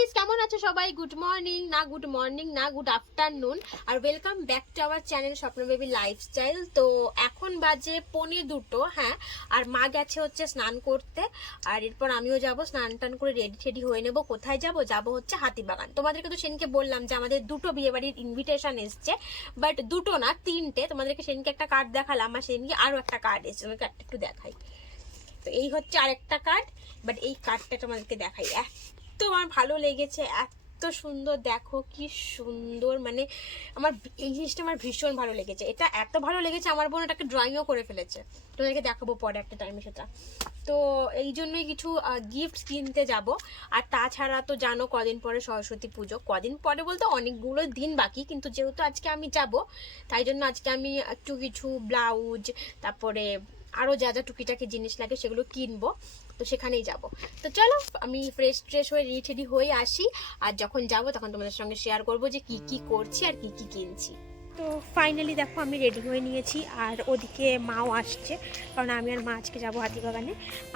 Guys, কেমন আছো সবাই? গুড মর্নিং না গুড আফটারনুন, আর welcome back to our channel Swapna baby lifestyle. তো এখন বাজে 1:45। হ্যাঁ, আর মা গেছে হচ্ছে স্নান করতে, আর এরপর আমিও যাব স্নান টান করে রেডি হয়ে নেব। কোথায় যাব হচ্ছে হাতিবাগান। তোমাদেরকে তো সেদিনকে বললাম যে আমাদের দুটো বিয়ে বাড়ির ইনভিটেশন এসছে, বাট দুটো না, 3টে। তোমাদেরকে সেদিনকে একটা কার্ড দেখালাম, আর সেদিনকে আরো একটা কার্ড এসছে, তোমাকে একটা একটু দেখাই। তো এই হচ্ছে আরেকটা কার্ড, বাট এই কার্ডটা তোমাদেরকে দেখাই। এত আমার ভালো লেগেছে, এত সুন্দর, দেখো কি সুন্দর। মানে আমার এই জিনিসটা আমার ভীষণ ভালো লেগেছে। এটা এত ভালো লেগেছে আমার বোন এটাকে ড্রয়িংও করে ফেলেছে, তোমাদেরকে দেখাবো পরে একটা টাইমে সেটা। তো এই জন্যই কিছু গিফট কিনতে যাব। আর তাছাড়া তো জানো কদিন পরে সরস্বতী পুজো, কদিন পরে বলতে অনেকগুলো দিন বাকি, কিন্তু যেহেতু আজকে আমি যাব তাই জন্য আজকে আমি একটু কিছু ব্লাউজ, তারপরে আরও যা যা টুকিটাকি জিনিস লাগে সেগুলো কিনবো, তো সেখানেই যাব। তো চলো আমি ফ্রেশ হয়ে রেডি হয়ে আসি, আর যখন যাব তখন তোমাদের সঙ্গে শেয়ার করব যে কি কি করছি আর কি কি কিনছি। তো ফাইনালি দেখো আমি রেডি হয়ে নিয়েছি, আর ওদিকে মাও আসছে, কারণ আমি আর মা আজকে যাবো হাতিবাগানে।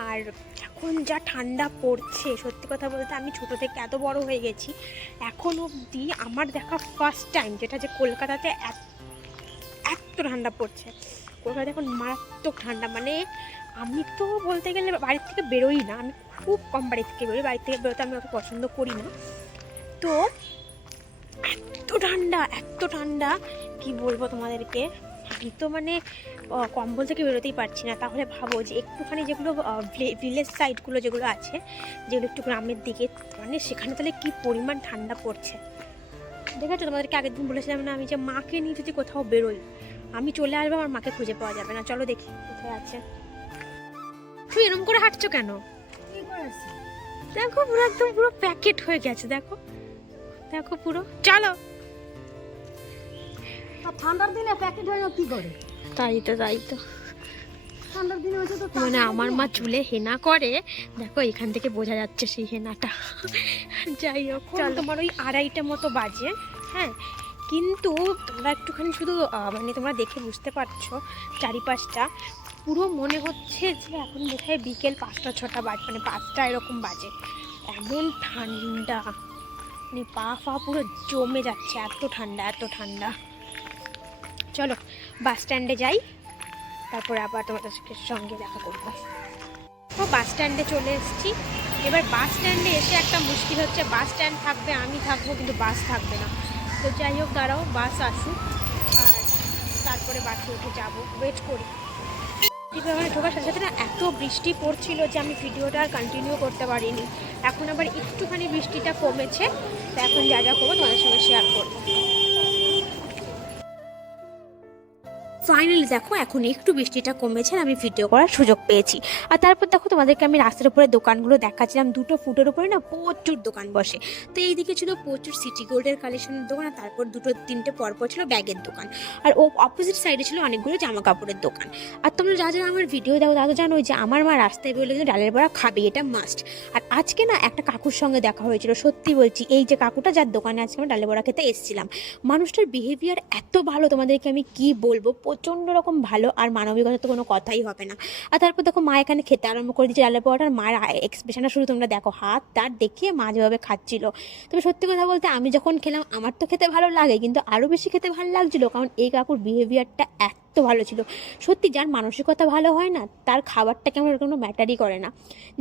আর এখন যা ঠান্ডা পড়ছে, সত্যি কথা বলতে আমি ছোটো থেকে এত বড় হয়ে গেছি, এখন অবধি আমার দেখা ফার্স্ট টাইম যেটা যে কলকাতাতে এত ঠান্ডা পড়ছে। কলকাতাতে এখন মারাত্মক ঠান্ডা। মানে আমি তো বলতে গেলে বাড়ির থেকে বেরোই না, আমি খুব কম বাড়ি থেকে বেরোই, বাড়ি থেকে বেরোতে আমি অত পছন্দ করি না। তো এত ঠান্ডা কি বলবো তোমাদেরকে। আমি তো মানে কম্বল থেকে বেরোতেই পারছি না। তাহলে ভাবো যে একটুখানি যেগুলো ভিলেজ সাইডগুলো যেগুলো আছে, যেগুলো একটু গ্রামের দিকে, মানে সেখানে তাহলে কি পরিমাণ ঠান্ডা পড়ছে। দেখেছো, তোমাদেরকে আগের দিন বলেছিলাম না আমি যে মাকে নিয়ে যদি কোথাও বেরোই আমি চলে আসবো, আমার মাকে খুঁজে পাওয়া যাবে না। চলো দেখি কোথায় আছে। তুই এরকম করে হাঁটছো কেন? দেখো পুরো একদম পুরো প্যাকেট হয়ে গেছে, দেখো দেখো পুরো। চলো। ঠান্ডার দিনে প্যাকেট হয়ে কি করে? তাই তো ঠান্ডার দিনে হচ্ছে তো মানে আমার মা চুলে হেনা করে, দেখো এখান থেকে বোঝা যাচ্ছে সেই হেনাটা। যাই হোক, তোমার ওই 2:30 মতো বাজে। হ্যাঁ, কিন্তু তোমরা একটুখানি শুধু মানে তোমরা দেখে বুঝতে পারছো চারিপাশটা, পুরো মনে হচ্ছে যে এখন বোধহয় বিকেল 5টা-6টা বাজে, মানে 5টা এরকম বাজে। এমন ঠান্ডা, মানে পা পুরো জমে যাচ্ছে, এত ঠান্ডা। চলো বাস স্ট্যান্ডে যাই, তারপরে আবার তোমাদের সঙ্গে দেখা করবো। ও বাস স্ট্যান্ডে চলে এসেছি। এবার বাস স্ট্যান্ডে এসে একটা মুশকিল হচ্ছে, বাস স্ট্যান্ড থাকবে, আমি থাকবো, কিন্তু বাস থাকবে না। তো যাই হোক, দাঁড়াও বাস আসুক, আর তারপরে বাসে উঠে যাবো, ওয়েট করি। হাতিবাগানে ঢোকার সাথে সাথে না এত বৃষ্টি পড়ছিল যে আমি ভিডিওটা আর কন্টিনিউ করতে পারিনি। এখন আবার একটুখানি বৃষ্টিটা কমেছে, তো এখন যা করবো তোমাদের সঙ্গে শেয়ার করবো। ফাইনালি দেখো এখন একটু বৃষ্টিটা কমেছে, আমি ভিডিও করার সুযোগ পেয়েছি। আর তারপর দেখো তোমাদেরকে আমি রাস্তার উপরে দোকানগুলো দেখাচ্ছিলাম। 2টো ফুটের উপরে না প্রচুর দোকান বসে। তো এইদিকে ছিল প্রচুর সিটি গোল্ডের কালেকশনের দোকান, আর তারপর 2-3টে পরপর ছিল ব্যাগের দোকান, আর ও অপোজিট সাইডে ছিল অনেকগুলো জামা কাপড়ের দোকান। আর তোমরা যা আমার ভিডিও দেখো তারা তো জানো যে আমার মা রাস্তায় বেরোলে কিন্তু ডালের বড়া খাবে, এটা মাস্ট। আর আজকে না একটা কাকুর সঙ্গে দেখা হয়েছিল, সত্যি বলছি, এই যে কাকুটা যার দোকানে আজকে আমি ডালের বড়া খেতে এসেছিলাম, মানুষটার বিহেভিয়ার এত ভালো, তোমাদেরকে আমি কি বলবো, প্রচণ্ড রকম ভালো, আর মানবিকতা তো কোনো কথাই হবে না। আর তারপর দেখো মা এখানে খেতে আরম্ভ করে দিচ্ছে ডালের বড়াটা, আর মার এক্সপ্রেশনটা শুধু তোমরা দেখো, হাত তার দেখিয়ে মা যেভাবে খাচ্ছিল। তবে সত্যি কথা বলতে আমি যখন খেলাম আমার তো খেতে ভালো লাগে, কিন্তু আরও বেশি খেতে ভালো লাগছিলো, কারণ এই কাকুর বিহেভিয়ারটা এত ভালো ছিল। সত্যি যার মানসিকতা ভালো হয় না, তার খাবারটা কেমন কোনো ম্যাটারই করে না।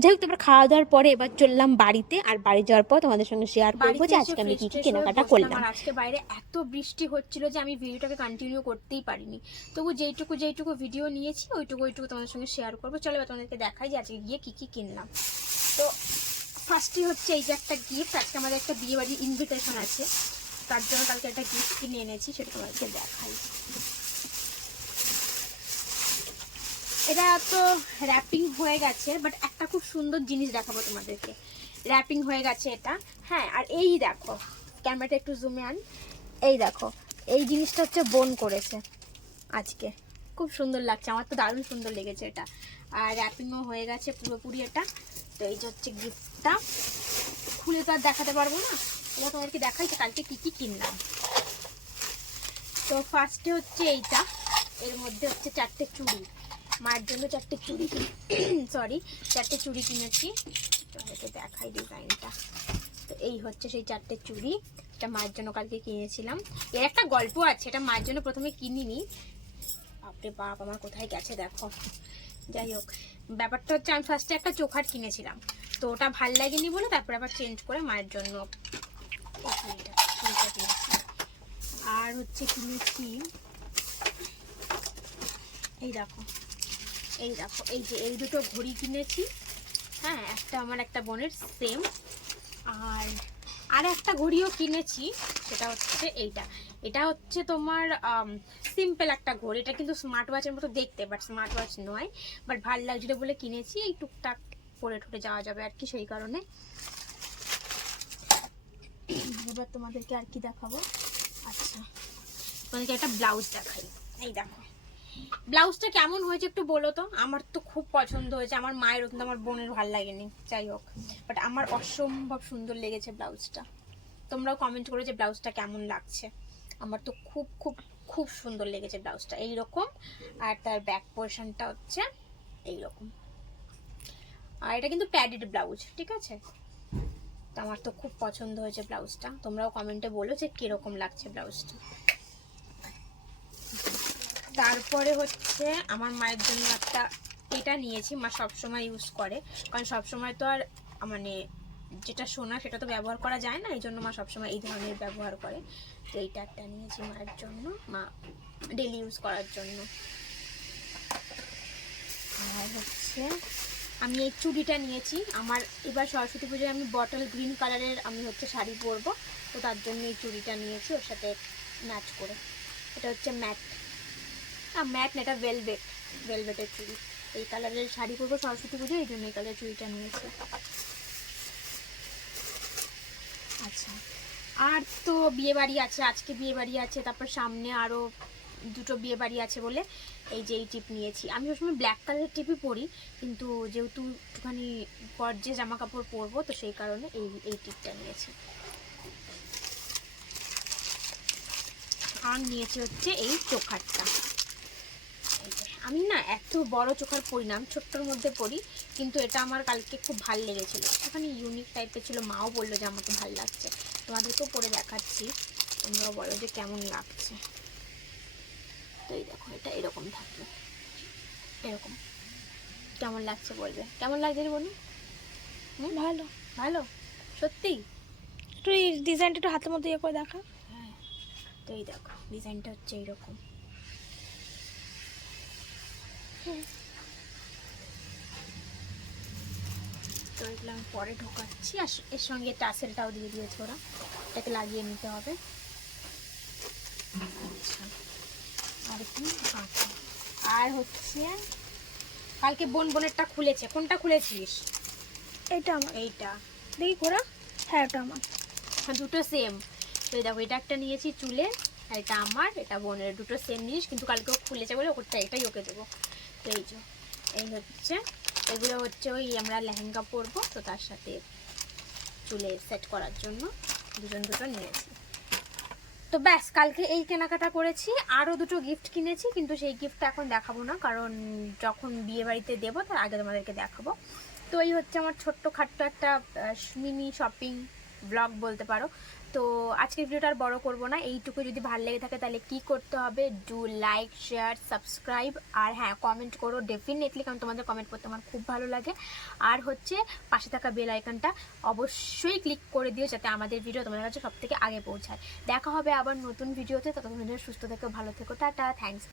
যাই হোক, তারপর খাওয়া দাওয়ার পরে এবার চললাম বাড়িতে, আর বাড়ি যাওয়ার পর তোমাদের সঙ্গে শেয়ার করবো যে আজকে আমি কি কি কেনাকাটা করলাম। আর আজকে বাইরে এত বৃষ্টি হচ্ছিল যে আমি ভিডিওটাকে কন্টিনিউ করতেই পারিনি, তবু যেইটুকু ভিডিও নিয়েছি ওইটুকু তোমাদের সঙ্গে শেয়ার করবো। চলো এবার তোমাদেরকে দেখাই যে আজকে গিয়ে কি কি কিনলাম। তো ফার্স্টই হচ্ছে এই যে একটা গিফট, আজকে আমাদের একটা বিয়ে বাড়ির ইনভিটেশন আছে, তার জন্য কালকে একটা গিফট কিনে এনেছি, সেটা তোমাদেরকে দেখাই। এটা তো র্যাপিং হয়ে গেছে, বাট একটা খুব সুন্দর জিনিস দেখাবো তোমাদেরকে। র্যাপিং হয়ে গেছে এটা, হ্যাঁ। আর এই দেখো, ক্যামেরাটা একটু জুমে আন, এই দেখো এই জিনিসটা হচ্ছে বোন করেছে আজকে, খুব সুন্দর লাগছে, আমার তো দারুণ সুন্দর লেগেছে এটা। আর র্যাপিংও হয়ে গেছে পুরোপুরি এটা। তো এই যে হচ্ছে গিফটটা, খুলে তো আর দেখাতে পারবো না, এবার তোমাদেরকে দেখাই যে কালকে কি কি কিনলাম। তো ফার্স্টে হচ্ছে এইটা, এর মধ্যে হচ্ছে 4টে চুড়ি, মায়ের জন্য 4টে চুড়ি সরি 4টে চুড়ি কিনেছি, তোমাদেরকে দেখাই ডিজাইনটা। তো এই হচ্ছে সেই 4টে চুড়ি, এটা মায়ের জন্য কালকে কিনেছিলাম। এর একটা গল্প আছে, এটা মায়ের জন্য প্রথমে কিনিনি, বাপরে বাপ আমার কোথায় গেছে দেখো। যাই হোক, ব্যাপারটা হচ্ছে আমি ফার্স্টে একটা চোখাট কিনেছিলাম, তো ওটা ভাল লাগেনি বলে তারপরে আবার চেঞ্জ করে মায়ের জন্য কিনেছি। আর হচ্ছে কিনেছি এই দেখো এই দুটো ঘড়ি কিনেছি। হ্যাঁ, একটা আমার একটা বোনের সেম, আর একটা ঘড়িও কিনেছি, সেটা হচ্ছে এটা হচ্ছে তোমার সিম্পল একটা ঘড়ি, এটা কিন্তু স্মার্ট ওয়াচের মতো দেখতে, বাট স্মার্ট ওয়াচ নয়, বাট ভাল লাগছিল বলে কিনেছি, এই টুকটাক পরে ঠোঁটে যাওয়া যাবে আর কি, সেই কারণে। এবার তোমাদেরকে আর কি দেখাবো, আচ্ছা তোমাদেরকে একটা ব্লাউজ দেখাই। এই দেখো ব্লাউজটা কেমন হয়েছে একটু বলো তো। আমার তো খুব পছন্দ হয়েছে, আমার মায়ের কিন্তু আমার বোনের ভাল লাগেনি, যাই হোক, বাট আমার অসম্ভব সুন্দর লেগেছে ব্লাউজটা। তোমরাও কমেন্ট করো যে ব্লাউজটা কেমন লাগছে। আমার তো খুব খুব খুব সুন্দর লেগেছে ব্লাউজটা, এইরকম, আর তার ব্যাক পোর্শনটা হচ্ছে এইরকম, আর এটা কিন্তু প্যাডেড ব্লাউজ, ঠিক আছে। তো আমার তো খুব পছন্দ হয়েছে ব্লাউজটা, তোমরাও কমেন্টে বলো যে কিরকম লাগছে ব্লাউজটা। তারপরে হচ্ছে আমার মায়ের জন্য একটা এটা নিয়েছি, মা সবসময় ইউজ করে, কারণ সবসময় তো আর মানে যেটা সোনা সেটা তো ব্যবহার করা যায় না, এই জন্য মা সবসময় এই ধরনের ব্যবহার করে। তো এইটা একটা নিয়েছি মায়ের জন্য, মা ডেলি ইউজ করার জন্য। আর হচ্ছে আমি এই চুড়িটা নিয়েছি, আমার এবার সরস্বতী পুজোয় আমি বটল গ্রিন কালারের আমি হচ্ছে শাড়ি পরবো, তো তার জন্য এই চুড়িটা নিয়েছি ওর সাথে ম্যাচ করে। এটা হচ্ছে ম্যাট না, এটা ভেলভেটের চুড়ি, এই কালারের শাড়ি পরবো সরস্বতী পুজো, এই জন্য এই কালারের চুড়িটা নিয়েছি। আচ্ছা, আর তো বিয়ে বাড়ি আছে, আজকে বিয়ে বাড়ি আছে, তারপর সামনে আরও দুটো বিয়ে বাড়ি আছে বলে এই যে এই টিপ নিয়েছি। আমি সবসময় ব্ল্যাক কালারের টিপই পরি, কিন্তু যেহেতু একটুখানি গর্জে জামা কাপড় পরবো, তো সেই কারণে এই টিপটা নিয়েছি। আর নিয়েছি হচ্ছে এই চোখারটা। আমি না এত বড় চোখার পরি না, আমি ছোট্টর মধ্যে পরি, কিন্তু এটা আমার কালকে খুব ভাল লেগেছিলো, একটুখানি ইউনিক টাইপের ছিল, মাও বললো যে আমাকে ভাল লাগছে। তোমাদেরকেও পরে দেখাচ্ছি, তোমরাও বলো যে কেমন লাগছে। তো এই দেখো, এটা এরকম থাকবে, এরকম কেমন লাগছে বলবে, কেমন লাগছে বলুন। ভালো ভালো সত্যি। একটু এই ডিজাইনটা একটু হাতের মধ্যে ইয়ে করে দেখা। হ্যাঁ, তো এই দেখো ডিজাইনটা হচ্ছে এইরকম। তো এগুলো আমি পরে ঢোকাচ্ছি, আর এর সঙ্গে টাসেলটাও দিয়ে দিয়েছে ওরা, এটাকে লাগিয়ে নিতে হবে। আচ্ছা, আর কি, আর হচ্ছে কালকে বোনেরটা খুলেছে, কোনটা খুলেছিস? এটা আমার, এইটা দেখি ঘোরা, হ্যাঁ এটা আমার, হ্যাঁ দুটো সেম। তো দেখো এটা একটা নিয়েছি চুলে, আর এটা আমার, এটা বোনের, দুটো সেম জিনিস, কিন্তু কালকে ও খুলেছে বলে ওটা এটাই ওকে দেবো। তো এই হচ্ছে এগুলো হচ্ছে ওই আমরা লেহেঙ্গা পরবো, তো তার সাথে চুলে সেট করার জন্য দুটো নিয়েছি। তো ব্যাস, কালকে এই কেনাকাটা করেছি, আরও দুটো গিফট কিনেছি, কিন্তু সেই গিফটটা এখন দেখাবো না, কারণ যখন বিয়ে বাড়িতে দেবো তার আগে তোমাদেরকে দেখাবো। তো এই হচ্ছে আমার ছোট্ট খাট্ট একটা মিনি শপিং ব্লগ বলতে পারো। তো আজকের ভিডিওটা আর বড় করবো না, এইটুকু। যদি ভালো লেগে থাকে তাহলে কি করতে হবে, ডু লাইক, শেয়ার, সাবস্ক্রাইব, আর হ্যাঁ কমেন্ট করো ডেফিনেটলি, কারণ তোমাদের কমেন্ট করতে আমার খুব ভালো লাগে। আর হচ্ছে পাশে থাকা বেল আইকনটা অবশ্যই ক্লিক করে দিও, যাতে আমাদের ভিডিও তোমাদের কাছে সব থেকে আগে পৌঁছায়। দেখা হবে আবার নতুন ভিডিওতে, ততক্ষণ সুস্থ থেকো, ভালো থেকো, টাটা, থ্যাংকস।